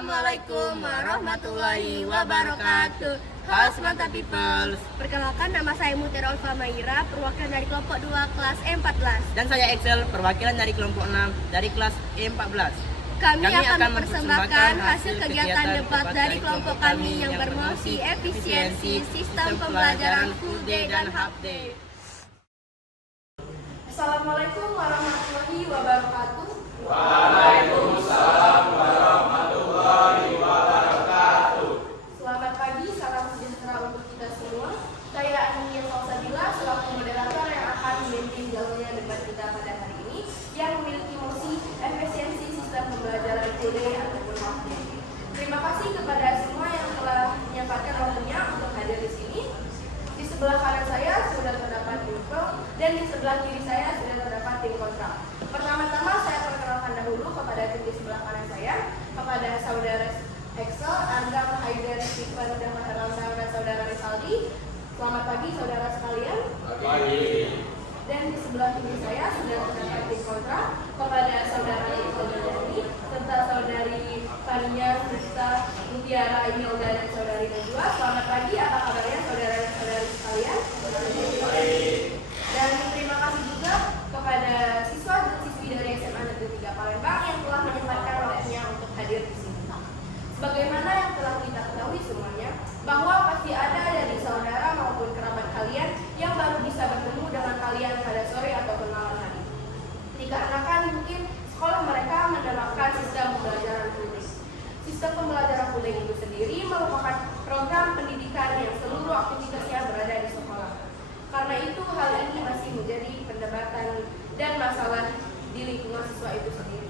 Assalamualaikum warahmatullahi wabarakatuh. Halo Semanta People. Perkenalkan, nama saya Mutiara Ulfa Maira, perwakilan dari kelompok 2 kelas E14. Dan saya Excel, perwakilan dari kelompok 6 dari kelas E14. Kami akan mempersembahkan hasil kegiatan debat dari kelompok kami yang bermosi efisiensi sistem pembelajaran full day dan half day. Assalamualaikum warahmatullahi wabarakatuh. Waalaikumsalam warahmatullahi wabarakatuh. Selamat pagi, salam sejahtera untuk kita semua. Saya Anunia Salsabila selaku moderator yang akan memimpin jalannya debat kita pada hari ini yang memiliki mosi efisiensi sistem pembelajaran full day ataupun half day. Terima kasih kepada semua yang telah menyempatkan waktunya untuk hadir di sini. Di sebelah kanan saya sudah terdapat tim pro dan di sebelah kiri saya sudah terdapat tim kontra. Pertama-tama saya perkenalkan dahulu kepada tim di sebelah kanan saya, kepada saudara Excel, Andra, Haider, Stephen, dan Herlanda, dan saudara Rizaldi. Selamat pagi saudara sekalian. Pagi. Dan di sebelah kiri saya sudah terdapat tim kontra kepada saudara Iqbal, serta saudari Fania, Rita, Mutiara, Imelda, dan saudari Najwa. Selamat pagi, apa kabarnya saudara dan saudari sekalian? Dan terima kasih juga kepada siswa dan siswi dari SMA Negeri 3 Palembang yang telah menyempatkan waktunya untuk hadir di sini. Sebagaimana yang telah kita ketahui semuanya, bahwa pasti ada dari saudara maupun kerabat kalian yang baru bisa bertemu dengan kalian pada sore ataupun malam hari. Dikarenakan mungkin sekolah mereka menerapkan sistem pembelajaran full day. Sistem pembelajaran full day itu sendiri merupakan program pendidikan yang seluruh aktivitasnya berada di sekolah. Karena itu hal ini masih menjadi perdebatan dan masalah di lingkungan siswa itu sendiri.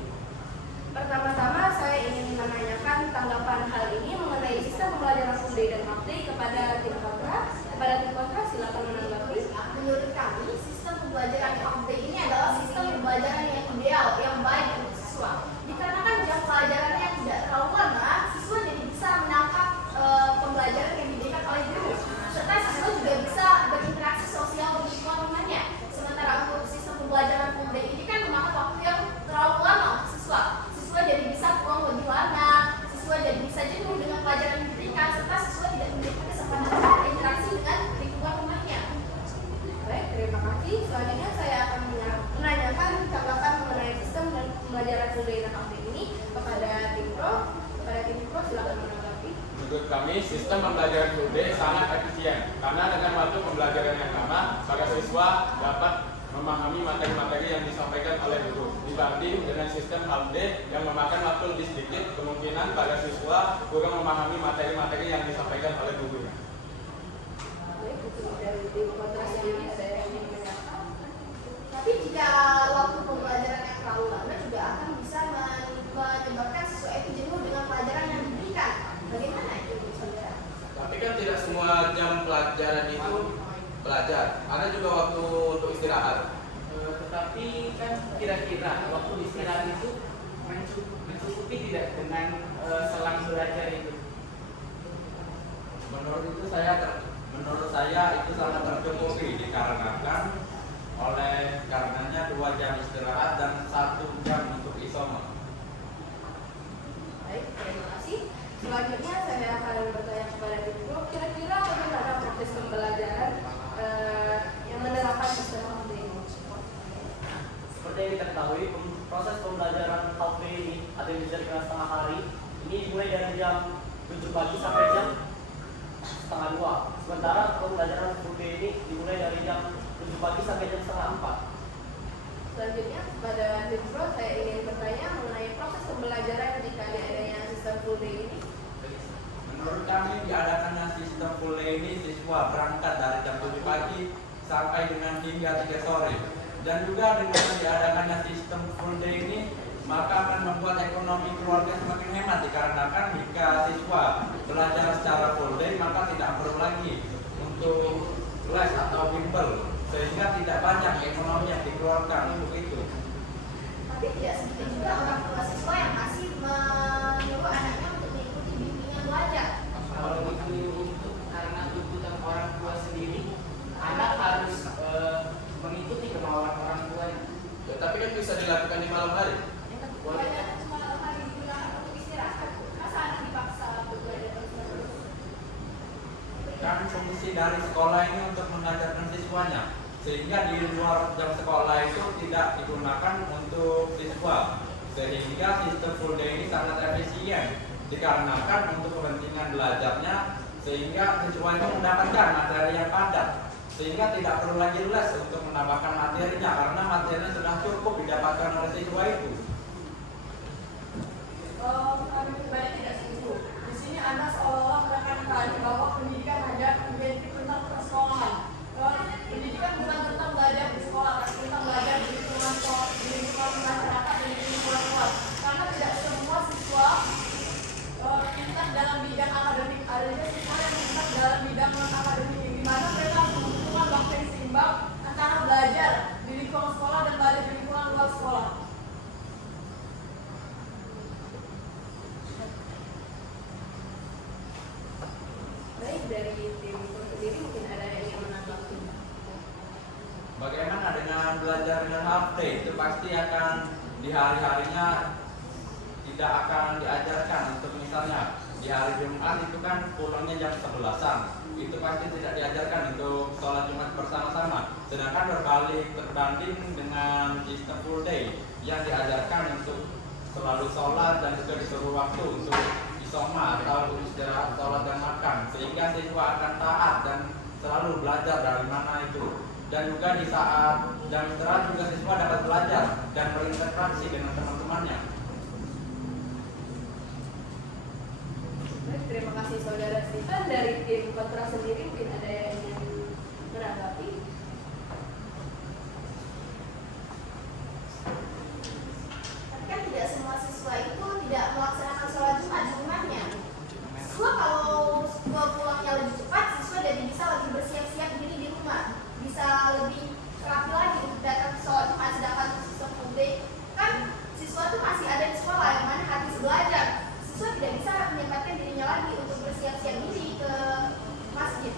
Pertama-tama saya ingin menanyakan tanggapan hal ini mengenai sistem pembelajaran full day dan half day kepada tim kontra. Kepada tim kontra silakan menanggapi. Menurut kami, sistem pembelajaran half day ini adalah sistem pembelajaran yang ideal, yang baik untuk siswa. Dikarenakan jam pelajarannya tidak terlalu lama, siswa jadi bisa menangkap pembelajaran yang diberikan oleh guru. Serta siswa juga bisa berinteraksi sosial di lingkungan rumahnya. Sementara untuk sistem pembelajaran full day ini kan memakan waktu yang terlalu lama untuk siswa. Siswa jadi bisa pulang lebih lama, siswa jadi bisa jenuh dengan pelajaran yang diberikan, serta siswa tidak memiliki kesempatan berinteraksi dengan lingkungan rumahnya. Baik, terima kasih. Selanjutnya saya akan menanyakan tanggapan mengenai sistem dan pembelajaran full day dan half day ini kepada tim pro. Kepada tim pro silakan menanggapi. Menurut kami, sistem pembelajaran full day sangat efisien karena dengan waktu pembelajaran yang lama, para siswa dapat memahami materi-materi yang disampaikan oleh guru dibanding dengan sistem half day yang memakan waktu lebih sedikit, kemungkinan para siswa kurang memahami materi-materi yang disampaikan oleh guru. Baik, itu dari tim kontra sendiri ada yang ingin menambahkan. Tapi jika waktu pembelajaran yang terlalu lama juga akan bisa menyebabkan siswa itu jenuh dengan pelajaran yang diberikan. Bagaimana itu, saudara? Tapi kan tidak semua jam pelajaran itu belajar. Ada juga waktu untuk istirahat. Tetapi kan kira-kira waktu istirahat itu mencukupi tidak dengan selang belajar itu? Menurut saya itu sangat tercukupi dikarenakan oleh karenanya 2 jam istirahat dan 1 jam untuk isomer. Baik, terima kasih. Selanjutnya saya akan bertanya kepada tim pro, kira-kira bagaimana proses pembelajaran yang menerapkan sistem half day ini? Seperti yang kita ketahui, proses pembelajaran half day ini atau yang bisa dikenal setengah hari ini dimulai dari jam 7 pagi sampai jam setengah 2. Sementara pembelajaran full day ini dimulai dari jam 7 pagi sampai jam setengah 4. Selanjutnya pada tim pro saya ingin bertanya mengenai proses pembelajaran jika adanya sistem full day ini. Menurut kami diadakannya sistem full day ini siswa berangkat dari jam 7 pagi sampai dengan hingga 3 sore. Dan juga dengan diadakannya sistem full day ini maka akan membuat ekonomi keluarga semakin hemat dikarenakan jika siswa belajar secara full day maka tidak perlu lagi untuk les atau bimbel sehingga tidak banyak ekonomi yang dikeluarkan untuk itu. Tapi tidak sedikit juga orang tua siswa yang masih menyuruh anaknya untuk mengikuti bimbingan belajar. Kalau itu karena tuntutan orang tua sendiri, anak harus mengikuti kemauan orang tuanya. Ya, tapi kan bisa dilakukan di malam hari. Boleh. Malam hari juga untuk istirahat. Masa Kan fungsi dari sekolah ini untuk mengajarkan siswanya, sehingga di luar jam sekolah itu tidak digunakan untuk siswa, sehingga sistem full day ini sangat efisien dikarenakan untuk kepentingan belajarnya, sehingga siswa itu mendapatkan materi yang padat, sehingga tidak perlu lagi les untuk menambahkan materinya karena materinya sudah cukup didapatkan oleh siswa itu. Kami pribadi tidak setuju. Di sini Anda seolah-olah menekankan bahwa pendidikan hanya identik tentang persekolahan. Pendidikan bukan tentang belajar di sekolah, tapi tentang belajar di lingkungan masyarakat dan di lingkungan kelas. Karena tidak semua siswa pintar dalam bidang akademik. Ada juga siswa yang pintar dalam bidang non akademik, di mana mereka membutuhkan waktu yang seimbang antara belajar di lingkungan sekolah dan belajar di lingkungan luar sekolah. Baik, dari tim sendiri mungkin ada yang menanggapi. Bagaimana dengan belajar dengan half day? Itu pasti akan di hari-harinya tidak akan diajarkan. Untuk misalnya di hari Jumat itu kan pulangnya jam 11-an, itu pasti tidak diajarkan untuk sholat Jumat bersama-sama. Sedangkan berbanding dengan sistem full day yang diajarkan untuk selalu sholat dan juga disuruh waktu untuk isoma atau istirahat, sholat dan makan, sehingga siswa akan taat dan selalu belajar dari mana itu. Dan juga di saat jam istirahat juga siswa dapat belajar dan berinteraksi dengan teman-temannya. Baik, terima kasih Saudara Stephen. Dari tim kontra sendiri mungkin ada yang ingin menanggapi. Tapi kan tidak semua siswa itu tidak melaksanakan sholat Jumat di rumahnya. Siswa kalau pulangnya lebih cepat, siswa jadi bisa lebih bersiap-siap diri di rumah, bisa lebih rapi lagi untuk datang ke sholat Jumat. Sedangkan sistem full day kan siswa itu masih ada di sekolah yang mana habis belajar, siswa tidak bisa menyempatkan dirinya lagi untuk bersiap-siap diri ke masjid.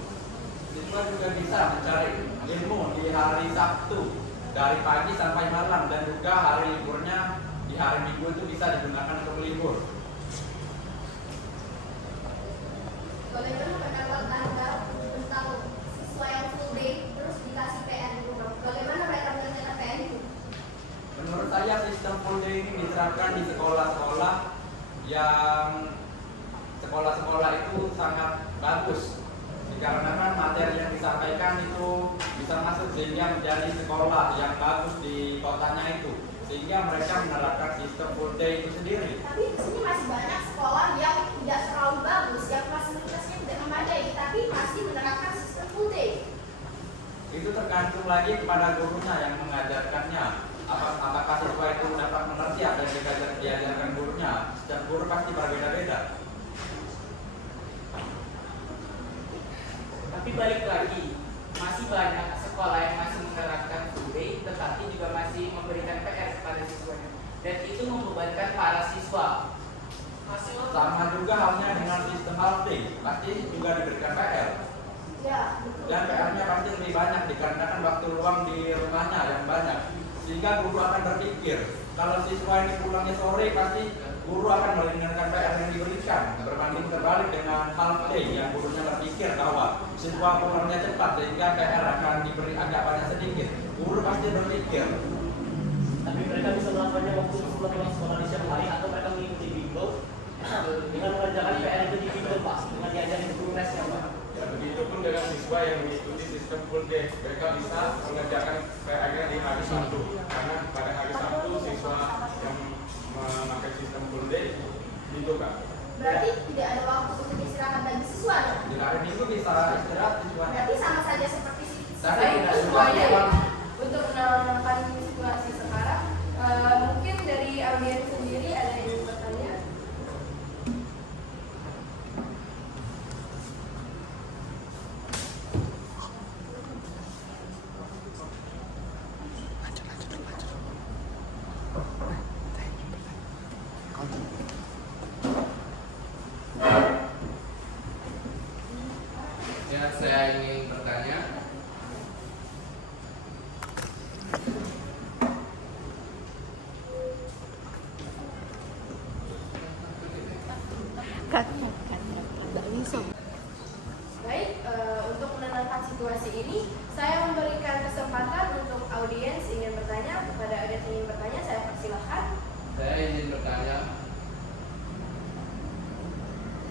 Siswa juga bisa mencari ilmu di hari Sabtu dari pagi sampai malam, dan juga hari liburnya di hari Minggu itu bisa digunakan untuk libur. Bagaimana pendapat Anda tentang siswa yang full day terus dikasih PR di rumah? Bagaimana mereka mengerjakan PR itu? Menurut saya sistem full day ini diterapkan di sekolah-sekolah yang sekolah-sekolah itu sangat bagus, dikarenakan materi yang disampaikan itu bisa masuk sehingga menjadi sekolah yang bagus di kotanya itu, sehingga mereka menerapkan sistem full day itu sendiri. Tapi di sini masih banyak sekolah yang tidak terlalu bagus, yang fasilitasnya tidak memadai, tapi masih menerapkan sistem full day. Itu tergantung lagi kepada gurunya yang mengajarkannya. Apakah siswa itu dapat mengerti apa yang diajarkan gurunya? Setiap guru pasti berbeda-beda. Tapi balik lagi, masih banyak sekolah yang masih menerapkan full day, tetapi juga masih memberikan PR kepada siswanya, dan itu membebankan para siswa. Sama juga halnya dengan sistem half day, pasti juga diberikan PR. Ya, betul. Dan PR-nya pasti lebih banyak dikarenakan waktu luang di rumahnya yang banyak, sehingga guru akan berpikir kalau siswa ini pulangnya sore, pasti guru akan meringankan PR yang diberikan, berbanding terbalik dengan half day yang gurunya berpikir bahwa siswa pulangnya cepat sehingga PR akan diberi agak banyak sedikit. Guru pasti berpikir. Tapi mereka bisa melakukannya waktu sebelum pulang sekolah di siang hari, atau mereka mengikuti bimbel dengan mengerjakan PR itu di bimbel, Pak, dengan diajarin guru lesnya, Pak. Ya, begitupun dengan siswa yang mengikuti sistem full day, mereka bisa mengerjakan PR-nya di hari Sabtu, karena pada hari Sabtu siswa yang memakai sistem full day itu kan. Berarti tidak ada waktu untuk istirahat bagi siswa dong? Di hari Minggu bisa istirahat siswa. Berarti sama saja seperti siswa. Tapi tidak Semuanya semua. untuk menangani situasi sekarang, mungkin dari audiens sendiri ada yang ingin bertanya. Ya, saya ingin bertanya. Baik, situasi ini, saya memberikan kesempatan untuk audiens ingin bertanya. Kepada audiens ingin bertanya, saya persilahkan. Saya izin bertanya.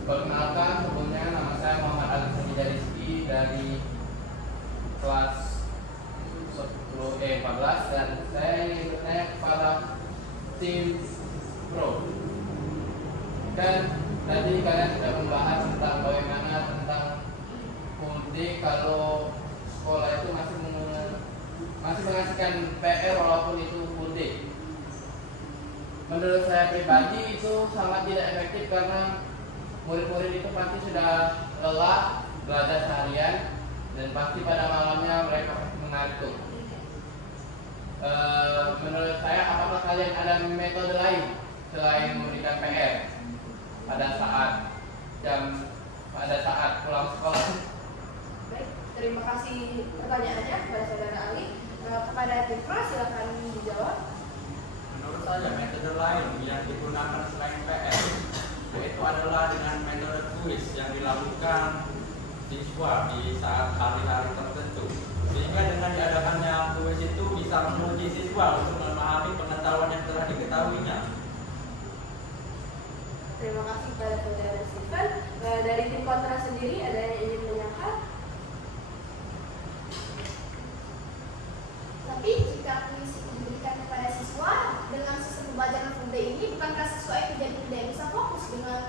Perkenalkan, sebelumnya nama saya Muhammad Alexander Rizky dari kelas 10E14 dan saya ingin bertanya kepada tim Pro. Dan tadi kalian sudah membahas tentang bagaimana tentang full day kalau sekolah itu masih mengasihkan PR walaupun itu full day. Menurut saya pribadi itu sangat tidak efektif karena murid-murid itu pasti sudah lelah belajar seharian dan pasti pada malamnya mereka pasti mengantuk. Menurut saya, apakah kalian ada metode lain selain memberikan PR pada saat pulang sekolah? Baik, terima kasih pertanyaannya kepada saudara Ali. Kepada tim Pro, silakan dijawab. Menurut saya metode lain yang digunakan selain PR yaitu adalah dengan metode kuis yang dilakukan siswa di saat hari-hari tertentu, sehingga dengan diadakannya kuis itu bisa menguji siswa untuk memahami pengetahuan yang telah diketahuinya. Terima kasih kepada saudara Stephen. Dari tim kontra sendiri, ada yang ingin menyangkal? Tapi jika kuis itu diberikan kepada siswa dengan sistem pembelajaran full day ini, bukankah siswa itu jadi tidak bisa fokus dengan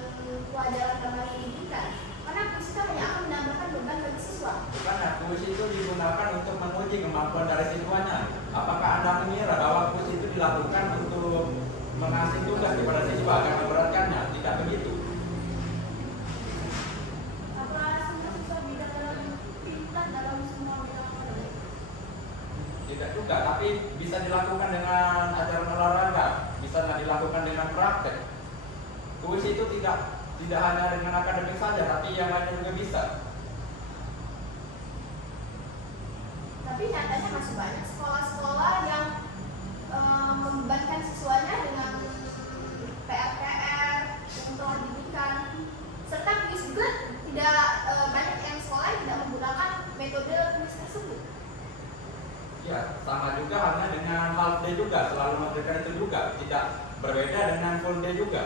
pelajaran yang diberikan? Karena kuis itu hanya akan menambahkan beban bagi siswa. Karena kuis itu digunakan untuk menguji kemampuan dari siswanya. Apakah Anda mengira bahwa kuis itu dilakukan untuk mengasih tugas kepada siswa agar memberatkannya? Tidak begitu. Apa semua siswa bisa pintar dalam semua bidang olahraga? Tidak juga, tapi bisa dilakukan dengan ajaran olahraga, bisa dilakukan dengan praktek. Kuis itu tidak hanya dengan akademik saja, tapi yang lainnya juga bisa. Tapi nyatanya masih banyak sekolah-sekolah yang membebankan siswanya dengan PR-PR yang telah diberikan, serta kuis juga tidak banyak yang sekolah yang tidak menggunakan metode kuis tersebut. Ya, sama juga halnya dengan half day juga, selalu memberikan itu juga, tidak berbeda dengan full day juga.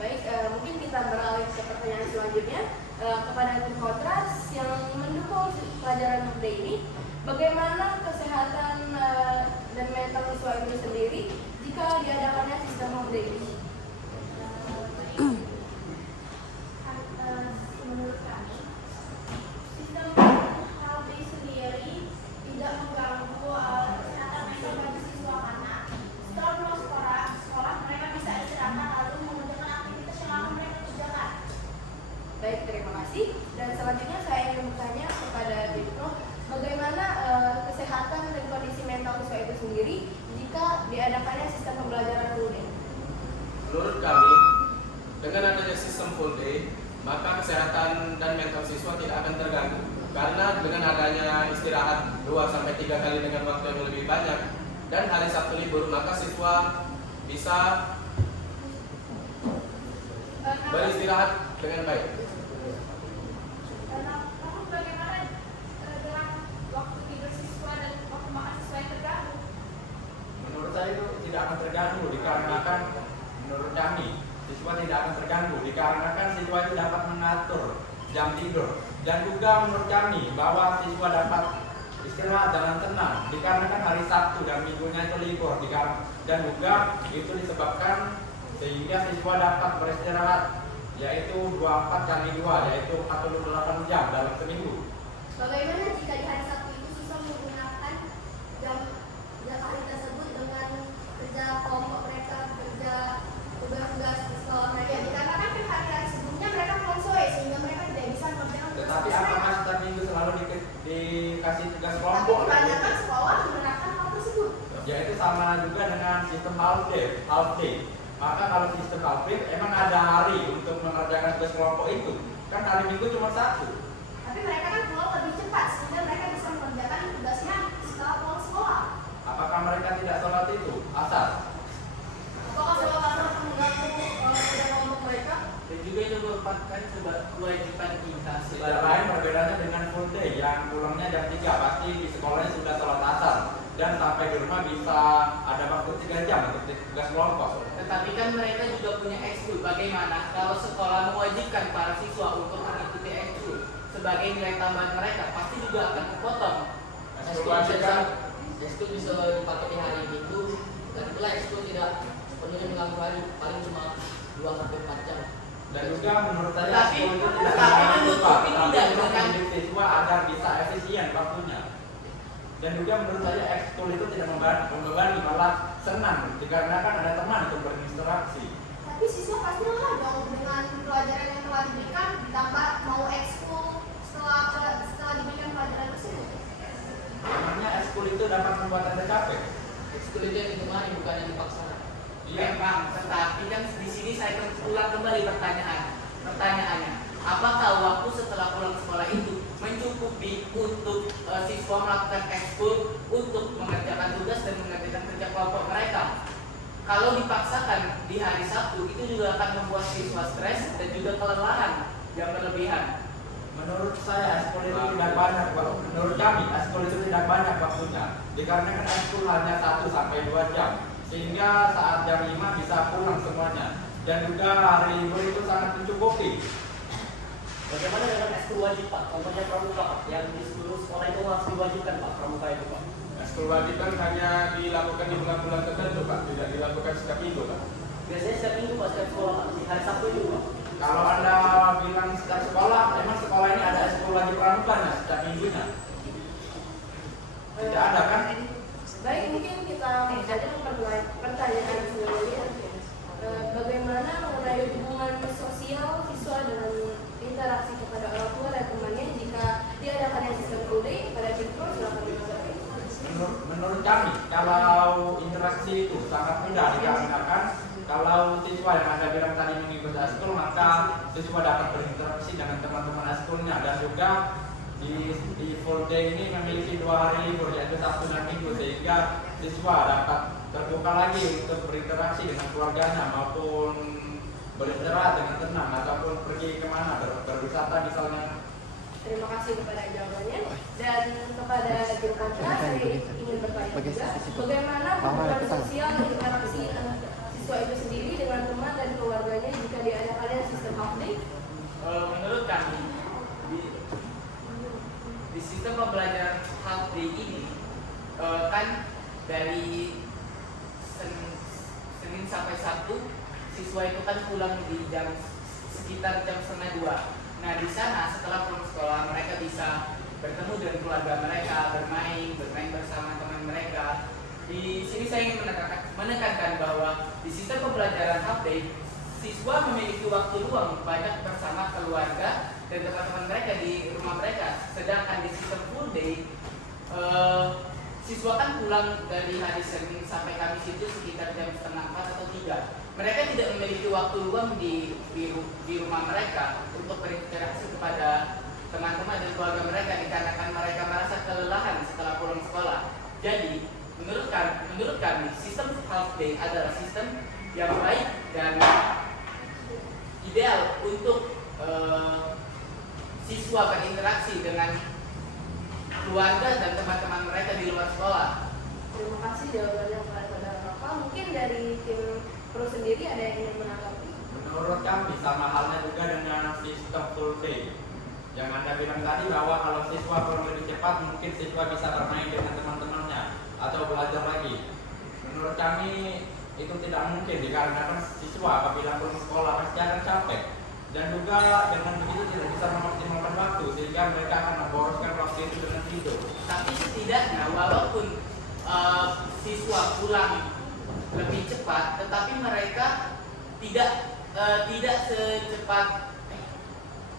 Baik, mungkin kita beralih ke pertanyaan selanjutnya kepada tim kontras yang mendukung pelajaran full day ini. Bagaimana kesehatan dan mental siswa itu sendiri jika diadakannya sistem full day ini? Menurut kami, sistem half day sendiri tidak mengganggu kesehatan mental bagi siswa karena setelah pulang sekolah mereka bisa istirahat lalu mengerjakan aktivitas yang akan mereka kerjakan. Baik, terima kasih. Dan selanjutnya saya ingin bertanya kepada tim Pro, bagaimana kesehatan dan kondisi mental siswa itu sendiri jika diadakannya sistem pembelajaran full day? Menurut kami, dengan adanya sistem full day, maka kesehatan dan mental siswa tidak akan terganggu. Karena dengan adanya istirahat 2-3 kali dengan waktu yang lebih banyak dan hari Sabtu libur, maka siswa bisa beristirahat dengan baik. Namun bagaimana dengan waktu tidur siswa dan waktu makan siswa yang terganggu? Menurut saya itu tidak akan terganggu dikarenakan menurut kami siswa tidak akan terganggu dikarenakan siswa itu dapat mengatur jam tidur, dan juga menurut kami bahwa siswa dapat istirahat dengan tenang dikarenakan hari Sabtu dan minggunya itu libur, dan juga itu disebabkan sehingga siswa dapat beristirahat yaitu 24 kali 2 yaitu 48 jam dalam seminggu. Bagaimana jika di hari Sabtu itu siswa menggunakan jam hari tersebut dengan kerja kelompok mereka, kerja tugas-tugas di sekolah mereka? Dikarenakan kan hari-hari sebelumnya mereka pulang sore sehingga mereka tidak bisa mengerjakan tugas Tetapi mereka. apakah setiap minggu selalu dikasih tugas Tapi kelompok? kebanyakan sekolah menerapkan hal tersebut. Yaitu sama juga dengan sistem half day. Maka kalau sistem half day emang ada hari untuk mengerjakan tugas kelompok itu. Kan hari Minggu cuma 1. Tapi mereka kan pulang lebih cepat sehingga mereka bisa mengerjakan tugasnya setelah pulang sekolah. Apakah mereka tidak sholat itu? Asar. Apakah sekolah akan mengganggu kerja kelompok mereka? Dan juga itu merupakan kewajiban kita Tidak lain perbedaannya dengan full day yang pulangnya jam 3, pasti di sekolahnya sudah sholat asar dan sampai di rumah bisa ada waktu 3 jam untuk tugas kelompok. Tetapi kan mereka juga punya ekskul. Bagaimana kalau sekolah mewajibkan para siswa untuk mengikuti ekskul sebagai nilai tambahan mereka, pasti juga akan kepotong. Ekskul bisa dipakai di hari Minggu, dan itulah ekskul tidak penuhnya mengganggu hari, paling cuma 2-4 jam. Dan juga menurut saya Tapi- ekskul itu tidak tapi mengganggu, menurut Pak, ini tapi tidak untuk dengan- mendidik siswa agar bisa efisien waktunya. Dan juga menurut saya ekskul itu tidak membebani, malah senang dikarenakan ada teman untuk berinteraksi. Tapi siswa pasti lelah dong dengan pelajaran yang telah diberikan, ditambah mau ekskul setelah diberikan pelajaran tersebut. Sebenarnya ekskul itu dapat membuat Anda capek. Ekskul itu yang ditemani, bukan yang dipaksa. Memang, tetapi kan di sini saya ulang kembali pertanyaannya. Apakah waktu setelah pulang sekolah itu mencukupi untuk siswa melakukan ekskul untuk mengerjakan tugas dan mengerjakan kerja kelompok mereka? Kalau dipaksakan di hari Sabtu, itu juga akan membuat siswa stres dan juga kelelahan yang berlebihan. Menurut saya ekskul itu tidak banyak, menurut kami ekskul itu tidak banyak waktunya, dikarenakan ekskul hanya 1-2 jam, sehingga saat jam 5 bisa pulang semuanya. Dan juga hari libur itu sangat mencukupi. Bagaimana dengan ekskul wajib, Pak? Contohnya pramuka, Pak, yang di seluruh sekolah itu harus diwajibkan, Pak, pramuka itu, Pak. Ekskul wajib kan hanya dilakukan di bulan-bulan tertentu, Pak, tidak dilakukan setiap minggu, Pak. Biasanya setiap minggu, Pak, setiap sekolah, Pak, di hari Sabtu itu, Pak. Kalau Anda bilang setiap sekolah, emang sekolah ini ada ekskul wajib pramukanya setiap minggunya? Tidak ada kan? Baik, mungkin kita saja pertanyaan selanjutnya. Bagaimana mengenai hubungan sosial siswa dengan interaksi kepada orang tua dan temannya jika diadakannya sistem full day pada Cipro? Silakan menanggapi. Menurut kami, kalau interaksi itu sangat mudah dikarenakan kalau siswa yang Anda bilang tadi mengikuti ekskul, maka siswa dapat berinteraksi dengan teman-teman ekskulnya. Dan juga di full day ini memiliki 2 hari libur, yaitu Sabtu dan Minggu, sehingga siswa dapat terbuka lagi untuk berinteraksi dengan keluarganya maupun beristirahat dengan tenang ataupun pergi kemana, berwisata misalnya. Terima kasih kepada jawabannya. Dan kepada Guru Kontra, saya ingin bertanya juga, bagaimana hubungan sosial interaksi siswa itu sendiri dengan teman dan keluarganya jika diadakannya sistem half day? Menurut kami, di sistem pembelajaran half day ini kan dari Senin sampai Sabtu siswa itu kan pulang di sekitar jam 1:30. Nah, di sana setelah pulang sekolah mereka bisa bertemu dengan keluarga mereka, bermain bersama teman mereka. Di sini saya ingin menekankan bahwa di sistem pembelajaran half day siswa memiliki waktu luang banyak bersama keluarga dan teman-teman mereka di rumah mereka. Sedangkan di sistem full day siswa kan pulang dari hari Senin sampai Kamis itu sekitar jam 3:30 atau 3. Mereka tidak memiliki waktu luang di rumah mereka untuk berinteraksi kepada teman-teman dan keluarga mereka dikarenakan mereka merasa kelelahan setelah pulang sekolah. Jadi, menurut kami sistem half day adalah sistem yang baik dan ideal untuk siswa berinteraksi dengan keluarga dan teman-teman mereka di luar sekolah. Terima kasih jawabannya kepada saudara Rafa. Mungkin dari tim Pro sendiri ada yang ingin menanggapi? Menurut kami sama halnya juga dengan sistem full day. Yang Anda bilang tadi bahwa kalau siswa pulang lebih cepat, mungkin siswa bisa bermain dengan teman-temannya atau belajar lagi. Menurut kami itu tidak mungkin dikarenakan siswa apabila pulang sekolah pasti akan capek. Dan juga dengan begitu tidak bisa memaksimalkan waktu sehingga mereka akan memboroskan waktu itu dengan tidur. Tapi setidaknya walaupun siswa pulang lebih cepat, tetapi mereka tidak secepat.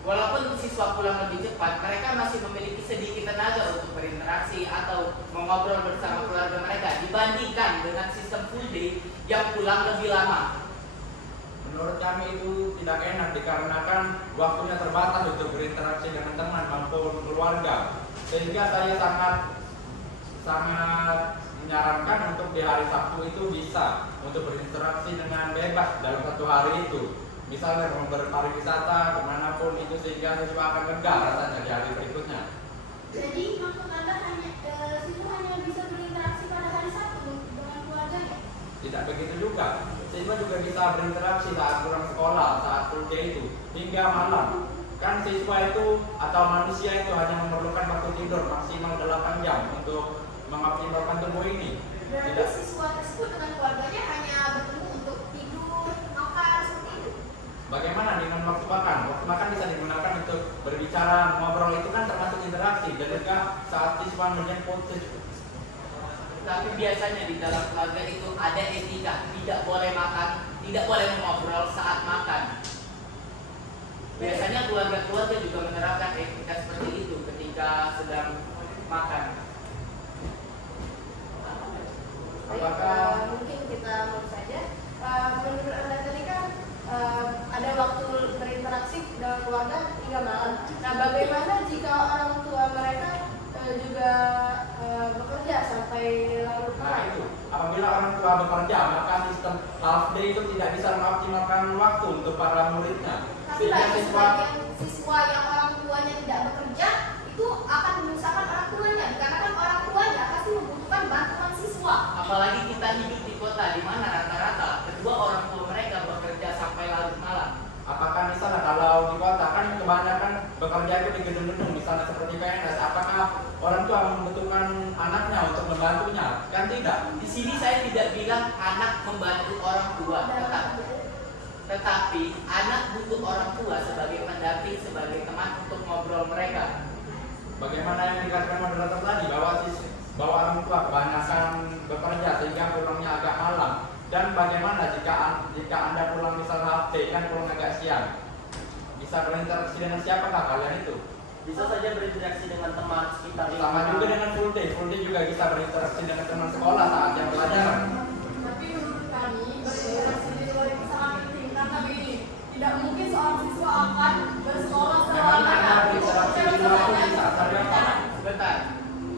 Walaupun siswa pulang lebih cepat, mereka masih memiliki sedikit tenaga untuk berinteraksi atau mengobrol bersama keluarga mereka dibandingkan dengan sistem full day yang pulang lebih lama. Menurut kami itu tidak enak dikarenakan waktunya terbatas untuk berinteraksi dengan teman maupun keluarga. Sehingga saya sangat menyarankan untuk di hari Sabtu itu bisa untuk berinteraksi dengan bebas dalam satu hari itu. misalnya mau berpariwisata kemanapun itu, sehingga siswa akan lega rasanya di hari berikutnya. Jadi maksud Anda siswa hanya bisa berinteraksi pada hari Sabtu dengan keluarganya? Tidak begitu juga. Siswa juga bisa berinteraksi saat pulang sekolah, saat full day itu, hingga malam. Kan siswa itu atau manusia itu hanya memerlukan waktu tidur maksimal 8 jam untuk mengoptimalkan tubuh ini. Berarti siswa tersebut dengan keluarganya hanya bertemu untuk tidur, makan, seperti itu? Bagaimana dengan waktu makan? Waktu makan bisa digunakan untuk berbicara, ngobrol, itu kan termasuk interaksi. Dan juga saat siswa menjemput siswa. Tapi biasanya di dalam keluarga itu ada etika, tidak boleh makan, tidak boleh mengobrol saat makan. Biasanya keluarga-keluarga juga menerapkan etika seperti itu ketika sedang makan. Apakah mungkin kita mau saja menurut Anda tadi kan ada waktu berinteraksi dengan keluarga hingga malam. Nah, bagaimana jika orang tua mereka juga bekerja sampai larut Nah malam? itu, apabila orang tua bekerja, maka sistem half day itu tidak bisa mengoptimalkan waktu untuk para muridnya. Tapi bagi sebagian siswa yang orang tuanya tidak bekerja, itu akan menyusahkan orang tuanya, dikarenakan orang tuanya pasti membutuhkan bantuan siswa. Apalagi kita hidup di kota di mana rata-rata kedua orang tua mereka bekerja sampai larut malam. Apakah misalnya kalau di kota kan kebanyakan bekerja itu di gedung-gedung, misalnya seperti PNS, apakah orang tua membutuhkan anaknya untuk membantunya? Kan tidak. Di sini saya tidak bilang anak membantu orang tua, tetapi anak butuh orang tua sebagai pendamping, sebagai teman untuk ngobrol mereka. Bagaimana yang dikatakan moderator tadi bahwa orang tua kebanyakan bekerja sehingga pulangnya agak malam. Dan bagaimana jika Anda pulang misalnya half day, kan pulang agak siang? Bisa berinteraksi dengan siapakah kalian itu? Bisa saja berinteraksi dengan teman sekitar. Sama juga dengan full day juga bisa berinteraksi dengan teman sekolah saat jam pelajaran. Tapi menurut kami berinteraksi di luar itu sangat penting karena begini, tidak mungkin seorang siswa akan bersekolah Memang selamanya. Anda berinteraksi di luar itu di saat hari apa? Sebentar.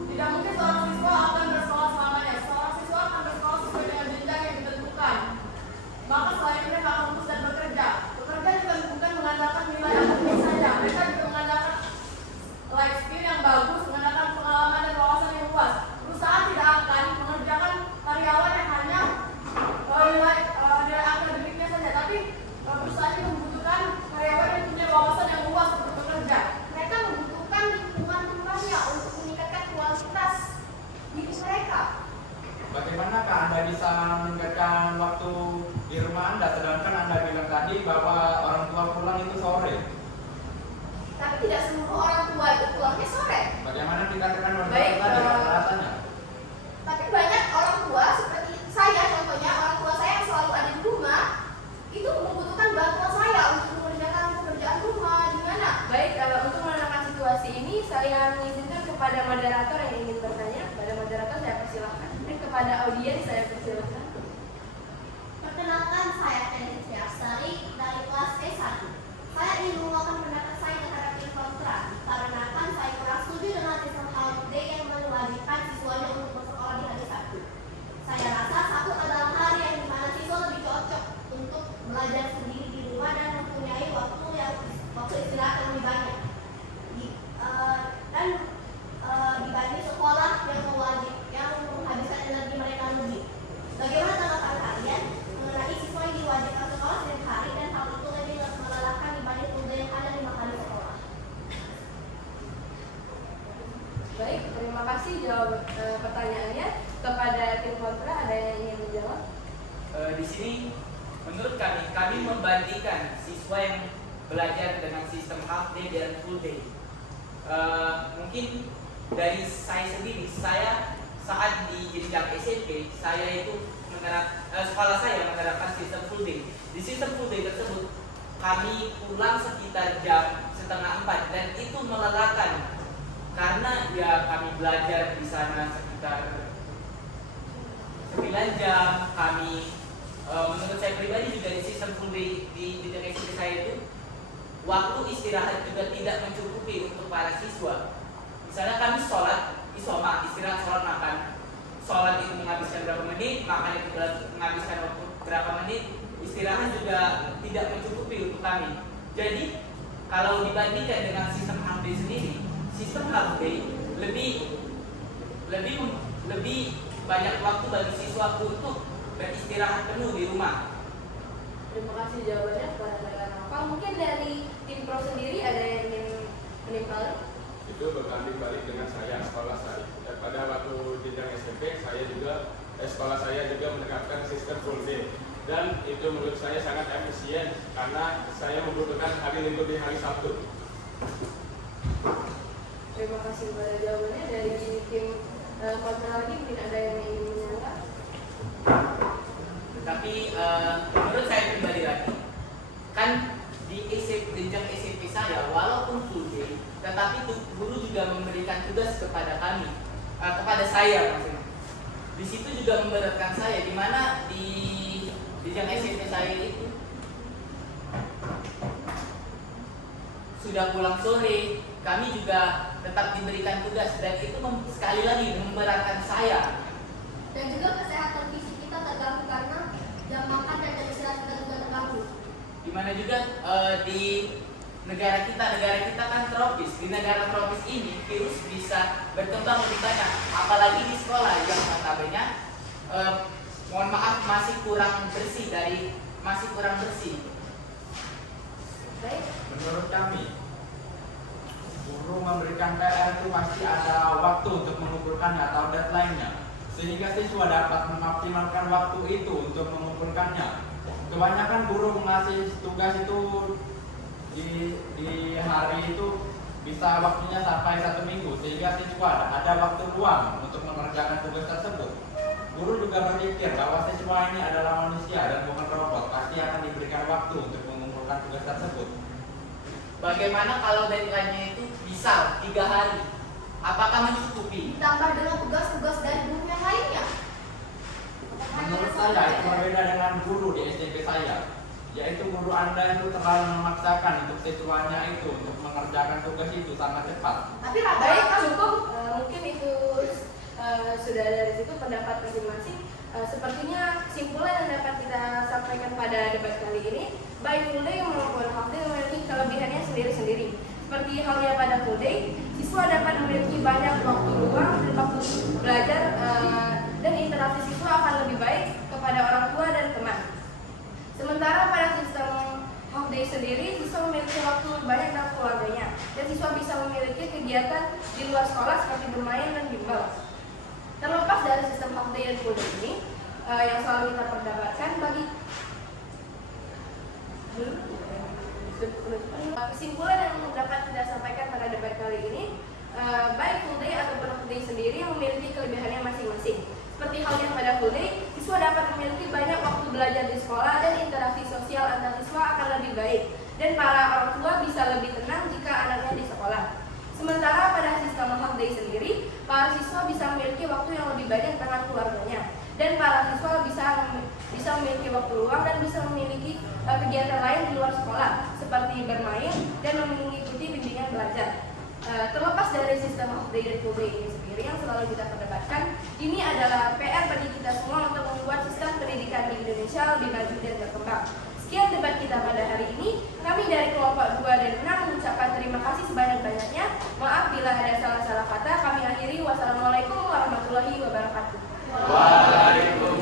Tidak mungkin seorang siswa akan bersekolah selamanya. Seorang siswa akan bersekolah sesuai dengan jenjang yang ditentukan. Maka selain mereka lulus dan bekerja, bekerja juga bukan mengandalkan nilai akademis saja. Mereka juga mengandalkan life skill yang bagus, mengandalkan pengalaman dan wawasan yang luas. Perusahaan tidak akan mengerjakan karyawan yang hanya nilai akademiknya saja, tapi perusahaan juga membutuhkan karyawan yang punya wawasan yang luas untuk bekerja. Mereka membutuhkan lingkungan tempatnya untuk meningkatkan kualitas hidup mereka. Bagaimanakah Anda bisa meningkatkan waktu di rumah Anda, sedangkan Anda bilang tadi bahwa orang tua pulang itu sore? Tapi tidak seluruh orang tua itu pulangnya sore. Bagaimana dikatakan moderator Baik, tadi rata-ratanya? Tapi banyak orang tua seperti saya, contohnya orang tua saya yang selalu ada di rumah, itu membutuhkan bantuan saya untuk mengerjakan pekerjaan rumah. Gimana? Baik, untuk menenangkan situasi ini, saya mengizinkan kepada moderator yang ingin bertanya. Kepada moderator saya persilahkan. Dan kepada audiens saya persilahkan. Perkenalkan, saya Tenit Fiarsari dari kelas E1. Saya ingin mengungkapkan pendapat saya terhadap tim kontra, karena saya kurang setuju dengan sistem half day yang mewajibkan siswanya untuk bersekolah di hari Sabtu. Saya rasa Sabtu adalah hari yang dimana siswa lebih cocok untuk belajar sendiri di rumah dan mempunyai waktu istirahat yang lebih banyak. Dibanding sekolah yang menghabiskan energi mereka lebih. Bagaimana tanggapan kalian mengenai siswa yang diwajibkan sekolah setiap hari dan hal itu lebih melelahkan dibanding kuliah yang ada 5 kali sekolah? Baik, terima kasih jawab pertanyaannya. Kepada tim kontra ada yang ingin menjawab? Di sini menurut kami membandingkan siswa yang belajar dengan sistem half day dan full day. Mungkin dari saya sendiri, saya saat di jenjang SMP, saya itu sekolah saya menerapkan sistem full day. Di sistem full day tersebut, kami pulang sekitar jam 3:30 dan itu melelahkan karena ya kami belajar di sana sekitar 9 jam. Kami menurut saya pribadi juga di sistem full day di jenjang SMP saya itu waktu istirahat juga tidak mencukupi untuk para siswa. Misalnya kami sholat, istirahat, sholat, makan. Sholat itu menghabiskan berapa menit, makan itu menghabiskan waktu berapa menit, istirahat juga tidak mencukupi kami. Jadi kalau dibandingkan dengan sistem half day sendiri, sistem half day lebih banyak waktu bagi siswa untuk beristirahat penuh di rumah. Terima kasih jawabannya kepada rekan Nafa. Mungkin dari tim pro sendiri ada yang ingin menimpali? Itu berbanding balik dengan sekolah saya. Pada waktu jenjang SMP, sekolah saya juga menerapkan sistem full day. Dan itu menurut saya sangat efisien karena saya membutuhkan hari libur di hari Sabtu. Terima kasih kepada jawabannya. Dari tim kontra lagi mungkin ada yang ingin menyanggah? Tapi menurut saya pribadi lagi, kan di jenjang SMP saya walaupun full day, tetapi guru juga memberikan tugas kepada kami, kepada saya maksudnya. Di situ juga memberatkan saya, di mana di jenjang SMP saya itu sudah pulang sore, kami juga tetap diberikan tugas dan itu sekali lagi memberatkan saya. Dan juga kesehatan fisik kita terganggu karena jam makan dan jam istirahat kita juga terganggu. Dimana juga di negara kita kan tropis. Di negara tropis ini virus bisa berkembang lebih banyak, apalagi di sekolah yang notabene mohon maaf masih kurang bersih. Baik. Menurut kami, guru memberikan PR itu pasti ada waktu untuk mengumpulkannya atau deadline-nya, sehingga siswa dapat memaksimalkan waktu itu untuk mengumpulkannya. Kebanyakan guru mengasih tugas itu di hari itu bisa waktunya sampai 1 minggu, sehingga siswa ada waktu luang untuk mengerjakan tugas tersebut. Guru juga berpikir bahwa siswa ini adalah manusia dan bukan robot, pasti akan diberikan waktu untuk mengumpulkan tugas tersebut. Bagaimana kalau deadline-nya itu bisa 3 hari? Apakah mencukupi? Ditambah dengan tugas-tugas dari guru yang lainnya. Menurut saya itu berbeda dengan guru di SMP saya, yaitu guru Anda itu terlalu memaksakan untuk siswanya itu untuk mengerjakan tugas itu sangat cepat. Tapi Baik, rata-rata cukup. Mungkin itu sudah dari situ pendapat masing-masing. Sepertinya kesimpulan yang dapat kita sampaikan pada debat kali ini, baik full day maupun half day memiliki kelebihannya sendiri-sendiri. Seperti halnya pada full day, siswa dapat memiliki banyak waktu luang dan waktu belajar dan interaksi siswa akan lebih baik kepada orang tua dan teman. Sementara pada sistem half day sendiri, siswa memiliki waktu banyak dengan keluarganya dan siswa bisa memiliki kegiatan di luar sekolah seperti bermain dan bimbel. Terlepas dari sistem half day dan full day ini, yang selalu kita perdebatkan kesimpulan yang dapat kita sampaikan pada debat kali ini, baik full day ataupun half day sendiri memiliki kelebihannya masing-masing. Seperti halnya pada full day, siswa dapat memiliki banyak waktu belajar di sekolah dan interaksi sosial antar siswa akan lebih baik, dan para orang tua bisa lebih tenang jika anaknya di sekolah. Sementara pada sistem half day sendiri, para siswa bisa memiliki waktu yang lebih banyak dengan keluarganya, dan para siswa bisa memiliki waktu luang dan bisa memiliki kegiatan lain di luar sekolah seperti bermain dan mengikuti bimbingan belajar. Terlepas dari sistem half day dan full day ini sendiri yang selalu kita perdebatkan, ini adalah PR bagi kita semua untuk membuat sistem pendidikan di Indonesia lebih maju dan berkembang. Sekian debat kita pada hari ini. Kami dari kelompok 2 dan 6 mengucapkan terima kasih sebanyak-banyaknya. Maaf bila ada salah-salah kata. Kami akhiri. Wassalamualaikum warahmatullahi wabarakatuh. Waalaikumsalam.